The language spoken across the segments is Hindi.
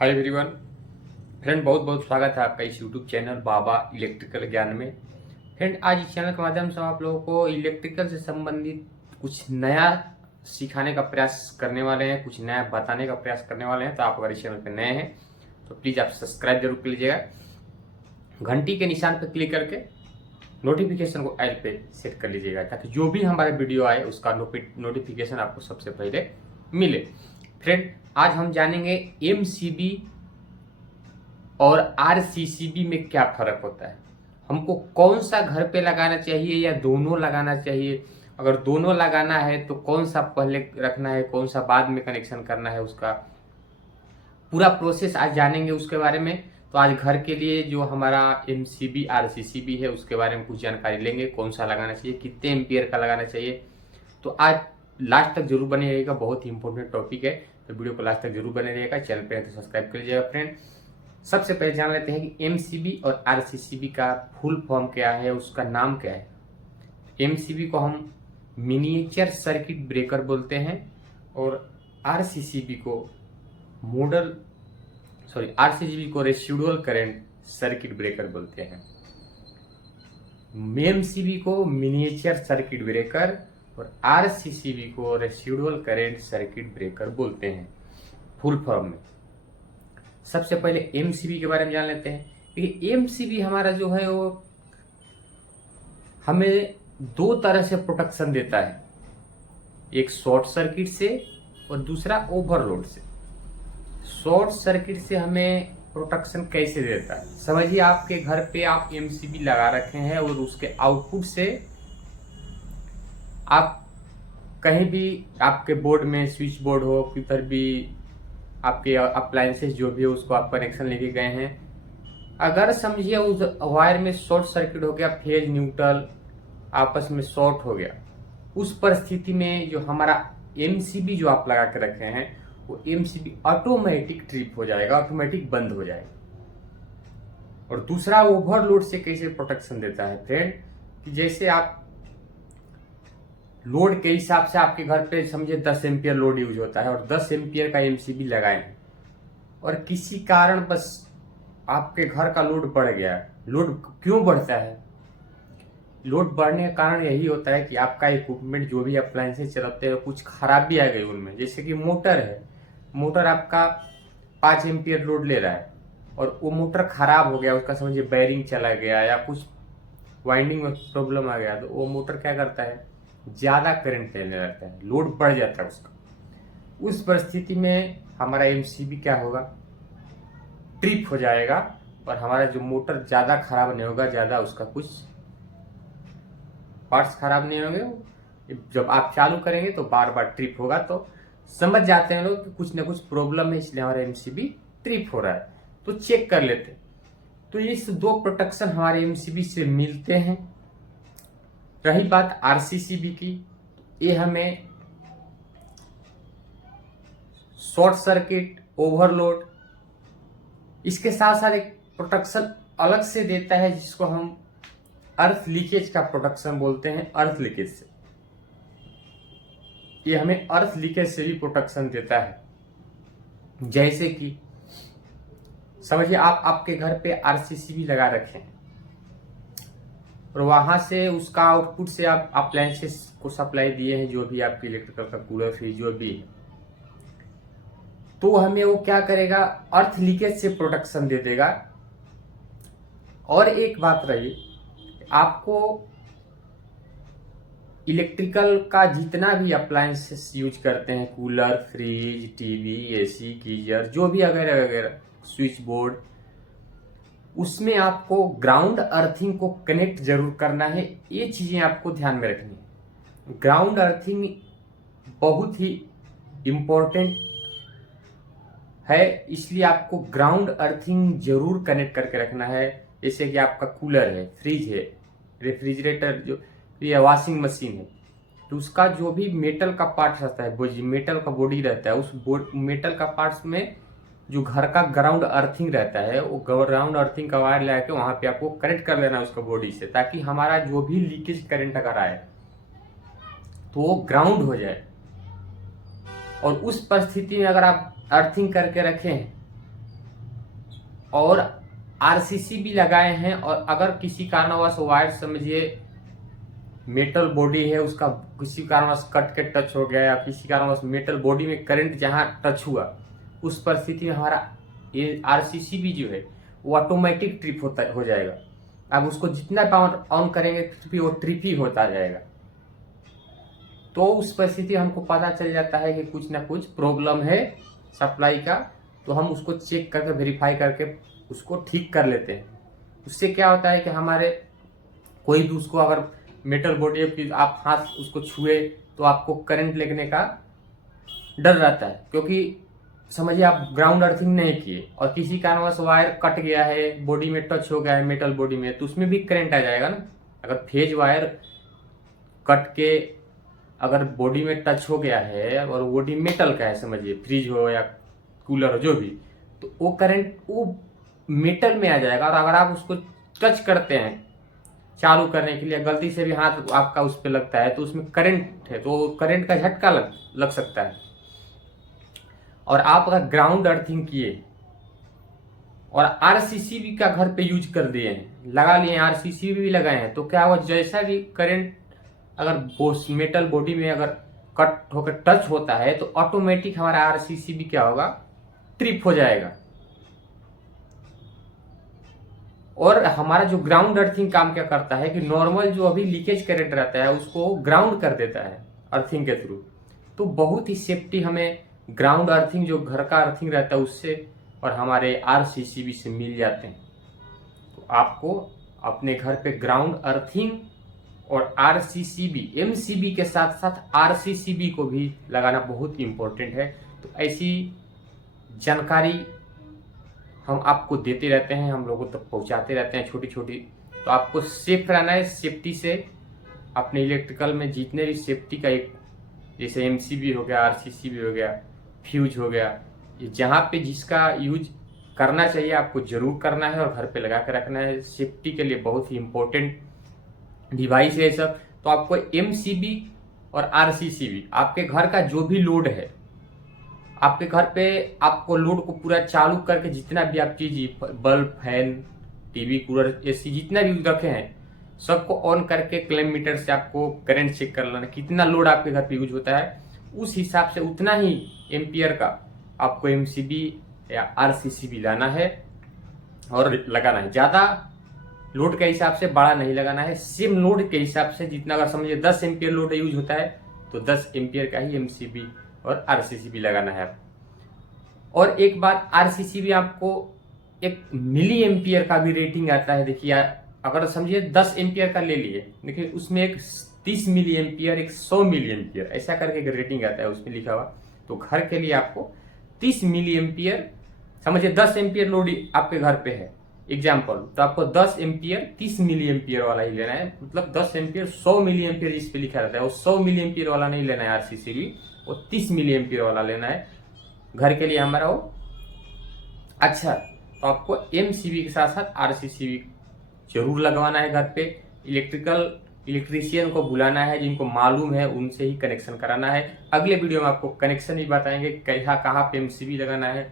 Hi everyone. फ्रेंड, बहुत बहुत स्वागत है आपका इस यूट्यूब चैनल बाबा इलेक्ट्रिकल ज्ञान में। फ्रेंड, आज इस चैनल के माध्यम से हम आप लोगों को इलेक्ट्रिकल से संबंधित कुछ नया सिखाने का प्रयास करने वाले हैं, कुछ नया बताने का प्रयास करने वाले हैं। तो आप अगर इस चैनल पर नए हैं तो प्लीज़ आप सब्सक्राइब जरूर कर लीजिएगा। घंटी के निशान पर क्लिक करके नोटिफिकेशन को ऑल पे सेट कर लीजिएगा, ताकि जो भी हमारा वीडियो आए उसका नोटिफिकेशन आपको सबसे पहले मिले। फ्रेंड, आज हम जानेंगे एमसीबी और आरसीसीबी में क्या फर्क होता है, हमको कौन सा घर पे लगाना चाहिए या दोनों लगाना चाहिए। अगर दोनों लगाना है तो कौन सा पहले रखना है, कौन सा बाद में कनेक्शन करना है, उसका पूरा प्रोसेस आज जानेंगे उसके बारे में। तो आज घर के लिए जो हमारा एमसीबी आरसीसीबी है उसके बारे में कुछ जानकारी लेंगे, कौन सा लगाना चाहिए, कितने एम्पियर का लगाना चाहिए। तो आज लास्ट तक जरूर बने रहिएगा, बहुत ही इंपॉर्टेंट टॉपिक है, तो वीडियो को लास्ट तक जरूर बने रहिएगा। चैनल पे तो सब्सक्राइब कर लीजिएगा। फ्रेंड, सबसे पहले जान लेते हैं कि एमसीबी और आरसीसीबी का फुल फॉर्म क्या है, उसका नाम क्या है। एमसीबी को हम मिनिएचर सर्किट ब्रेकर बोलते हैं और आरसीसीबी को आरसीसीबी को रेसिडुअल करंट सर्किट ब्रेकर बोलते हैं। एमसीबी को मिनिएचर सर्किट ब्रेकर और आरसीसीबी को रेसिडुअल करंट सर्किट ब्रेकर बोलते हैं फुल फॉर्म में। सबसे पहले एमसीबी के बारे में जान लेते हैं। देखिए, एमसीबी हमारा जो है वो हमें दो तरह से प्रोटेक्शन देता है, एक शॉर्ट सर्किट से और दूसरा ओवरलोड से। शॉर्ट सर्किट से हमें प्रोटेक्शन कैसे देता है, समझिए आपके घर पे आप एमसीबी लगा रखे हैं और उसके आउटपुट से आप कहीं भी आपके बोर्ड में स्विच बोर्ड हो, किधर भी आपके अप्लायंसेस जो भी है उसको आप कनेक्शन लेके गए हैं। अगर समझिए उस वायर में शॉर्ट सर्किट हो गया, फेज न्यूट्रल आपस में शॉर्ट हो गया, उस परिस्थिति में जो हमारा एमसीबी जो आप लगा के रखे हैं वो एमसीबी ऑटोमेटिक ट्रिप हो जाएगा, ऑटोमेटिक बंद हो जाएगा। और दूसरा ओवरलोड से कैसे प्रोटेक्शन देता है फ्रेंड, कि जैसे आप लोड के हिसाब से आपके घर पे समझे 10 एम्पियर लोड यूज होता है और 10 एम्पियर का एमसीबी लगाए और किसी कारण बस आपके घर का लोड बढ़ गया। लोड क्यों बढ़ता है? लोड बढ़ने का कारण यही होता है कि आपका इक्विपमेंट जो भी अप्लायंसेस चलाते हैं कुछ खराबी आ गई उनमें। जैसे कि मोटर है, मोटर आपका 5 एम्पियर लोड ले रहा है और वो मोटर खराब हो गया, उसका समझिए बैरिंग चला गया या कुछ वाइंडिंग में प्रॉब्लम आ गया, तो वो मोटर क्या करता है, ज्यादा करंट लेने लगता है, लोड बढ़ जाता है उसका। उस परिस्थिति में हमारा एमसीबी क्या होगा, ट्रिप हो जाएगा और हमारा जो मोटर ज्यादा खराब नहीं होगा, ज्यादा उसका कुछ पार्ट्स खराब नहीं होंगे। जब आप चालू करेंगे तो बार बार ट्रिप होगा, तो समझ जाते हैं लोग कि कुछ ना कुछ प्रॉब्लम है, इसलिए हमारा एमसीबी ट्रिप हो रहा है, तो चेक कर लेते। तो इस दो प्रोटेक्शन हमारे एमसीबी से मिलते हैं। रही बात आरसीसीबी की, ये हमें शॉर्ट सर्किट, ओवरलोड, इसके साथ साथ एक प्रोटेक्शन अलग से देता है जिसको हम अर्थ लीकेज का प्रोटेक्शन बोलते हैं। अर्थ लीकेज से ये हमें अर्थ लीकेज से भी प्रोटेक्शन देता है। जैसे कि समझिए आप आपके घर पे आरसीसीबी लगा रखे हैं और वहां से उसका आउटपुट से आप अप्लायंसेस को सप्लाई दिए हैं, जो भी आपके इलेक्ट्रिकल का कूलर, फ्रिज जो भी है, तो हमें वो क्या करेगा, अर्थ लीकेज से प्रोटेक्शन दे देगा। और एक बात रही, आपको इलेक्ट्रिकल का जितना भी अप्लायंसेस यूज करते हैं, cooler, fridge, TV, AC, geyser, जो भी वगैरह वगैरह, स्विच बोर्ड, उसमें आपको ग्राउंड अर्थिंग को कनेक्ट जरूर करना है। ये चीजें आपको ध्यान में रखनी है। ग्राउंड अर्थिंग बहुत ही इंपॉर्टेंट है, इसलिए आपको ग्राउंड अर्थिंग जरूर कनेक्ट करके रखना है। जैसे कि आपका कूलर है, फ्रिज है, रेफ्रिजरेटर, जो ये वॉशिंग मशीन है, तो उसका जो भी मेटल का पार्ट रहता है, मेटल का बॉडी रहता है, उस मेटल का पार्ट्स में जो घर का ग्राउंड अर्थिंग रहता है, वो ग्राउंड अर्थिंग का वायर लगा के वहां पे आपको कनेक्ट कर लेना है उसका बॉडी से, ताकि हमारा जो भी लीकेज करंट अगर आए तो वो ग्राउंड हो जाए। और उस परिस्थिति में अगर आप अर्थिंग करके रखें और आरसीसी भी लगाए हैं। और अगर किसी कारणवश वायर समझिए मेटल बॉडी है, उसका किसी कारणवश कट के टच हो गया या किसी कारणवश मेटल बॉडी में करंट जहां टच हुआ, उस परिस्थिति में हमारा ये आरसीसी भी जो है वो ऑटोमेटिक ट्रिप हो जाएगा। अब उसको जितना पावर ऑन करेंगे फिर वो ट्रिप ही होता जाएगा। तो उस परिस्थिति हमको पता चल जाता है कि कुछ ना कुछ प्रॉब्लम है सप्लाई का, तो हम उसको चेक करके वेरीफाई करके उसको ठीक कर लेते हैं। उससे क्या होता है कि हमारे कोई भी उसको अगर मेटल बॉडी है आप हाथ उसको छुए तो आपको करंट लगने का डर रहता है, क्योंकि समझिए आप ग्राउंड अर्थिंग नहीं किए और किसी कारणवश वायर कट गया है, बॉडी में टच हो गया है मेटल बॉडी में, तो उसमें भी करंट आ जाएगा ना। अगर फेज वायर कट के अगर बॉडी में टच हो गया है और बॉडी मेटल का है, समझिए फ्रिज हो या कूलर हो जो भी, तो वो करंट वो मेटल में आ जाएगा। और अगर आप उसको टच करते हैं चालू करने के लिए, गलती से भी हाथ आपका उस पर लगता है तो उसमें करंट है, तो करंट का झटका लग सकता है। और आप अगर ग्राउंड अर्थिंग किए और आरसीसीबी का घर पे यूज कर दिए हैं, लगा लिए आरसीसीबी भी लगाए हैं, तो क्या होगा, जैसा भी करंट अगर मेटल बॉडी में अगर कट होकर टच होता है तो ऑटोमेटिक हमारा आरसीसीबी क्या होगा, ट्रिप हो जाएगा। और हमारा जो ग्राउंड अर्थिंग काम क्या करता है कि नॉर्मल जो अभी लीकेज करंट रहता है उसको ग्राउंड कर देता है अर्थिंग के थ्रू। तो बहुत ही सेफ्टी हमें ग्राउंड अर्थिंग जो घर का अर्थिंग रहता है उससे और हमारे आरसीसीबी से मिल जाते हैं। तो आपको अपने घर पे ग्राउंड अर्थिंग और आरसीसीबी, एमसीबी के साथ साथ आरसीसीबी को भी लगाना बहुत इंपॉर्टेंट है। तो ऐसी जानकारी हम आपको देते रहते हैं, हम लोगों तक पहुंचाते रहते हैं छोटी छोटी। तो आपको सेफ रहना है, सेफ्टी से अपने इलेक्ट्रिकल में जितने भी सेफ्टी का एक जैसे एमसीबी हो गया, आरसीसीबी हो गया, फ्यूज हो गया, ये जहाँ पे जिसका यूज करना चाहिए आपको जरूर करना है और घर पे लगा के रखना है। सेफ्टी के लिए बहुत ही इंपॉर्टेंट डिवाइस है सब। तो आपको एमसीबी और आरसीसीबी आपके घर का जो भी लोड है, आपके घर पे आपको लोड को पूरा चालू करके जितना भी आप चीज bulb, fan, TV, cooler, AC जितना भी रखे हैं सबको ऑन करके क्लेम मीटर से आपको करंट चेक कर लेना, कितना लोड आपके घर पे यूज होता है, उस हिसाब से उतना ही एम्पियर का आपको एमसीबी या आरसीसीबी लाना है और लगाना है। ज्यादा लोड के हिसाब से बड़ा नहीं लगाना है, सेम लोड के हिसाब से जितना, अगर समझिए 10 एम्पियर लोड यूज होता है तो 10 एम्पियर का ही एमसीबी और आरसीसीबी लगाना है। और एक बात, आरसीसीबी आपको एक मिली एम्पियर का भी रेटिंग आता है। देखिए अगर समझिए 10 एम्पियर का ले लिए, देखिए उसमें एक 30 मिली एम्पियर, एक 100 मिली एम्पियर ऐसा करके एक रेटिंग आता है उसमें लिखा हुआ। तो घर के लिए आपको 30 मिली एम्पियर, समझिए 10 एम्पियर लोड आपके घर पे है एग्जाम्पल, तो आपको 10 एम्पियर 30 मिली एम्पियर वाला ही लेना है। मतलब 10 एम्पियर 100 मिली एम्पियर जिस पे लिखा रहता है वो 100 मिली एम्पियर वाला नहीं लेना है आरसीसीबी, वो 30 मिली एम्पियर वाला लेना है घर के लिए हमारा वो अच्छा। तो आपको एमसीबी के साथ साथ आरसीसीबी जरूर लगवाना है घर पे। इलेक्ट्रीशियन को बुलाना है, जिनको मालूम है उनसे ही कनेक्शन कराना है। अगले वीडियो में आपको कनेक्शन भी बताएंगे कहाँ पे एमसीबी लगाना है,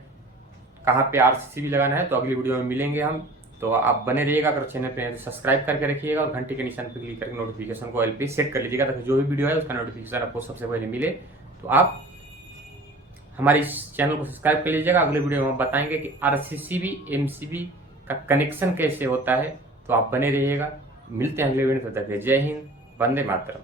कहाँ पे आरसीसीबी लगाना है। तो अगली वीडियो में मिलेंगे हम। तो आप बने रहिएगा, अगर चैनल पे तो सब्सक्राइब करके रखिएगा और घंटे के निशान पर क्लिक करके नोटिफिकेशन को ऑल पे सेट कर लीजिएगा ताकि जो भी वीडियो है उसका नोटिफिकेशन आपको सबसे पहले मिले। तो आप हमारे इस चैनल को सब्सक्राइब कर लीजिएगा। अगले वीडियो में हम बताएंगे कि आरसीसीबी एमसीबी का कनेक्शन कैसे होता है। तो आप बने रहिएगा, मिलते हैं अगले वीडियो में। तब तक जय हिंद, वंदे मातरम।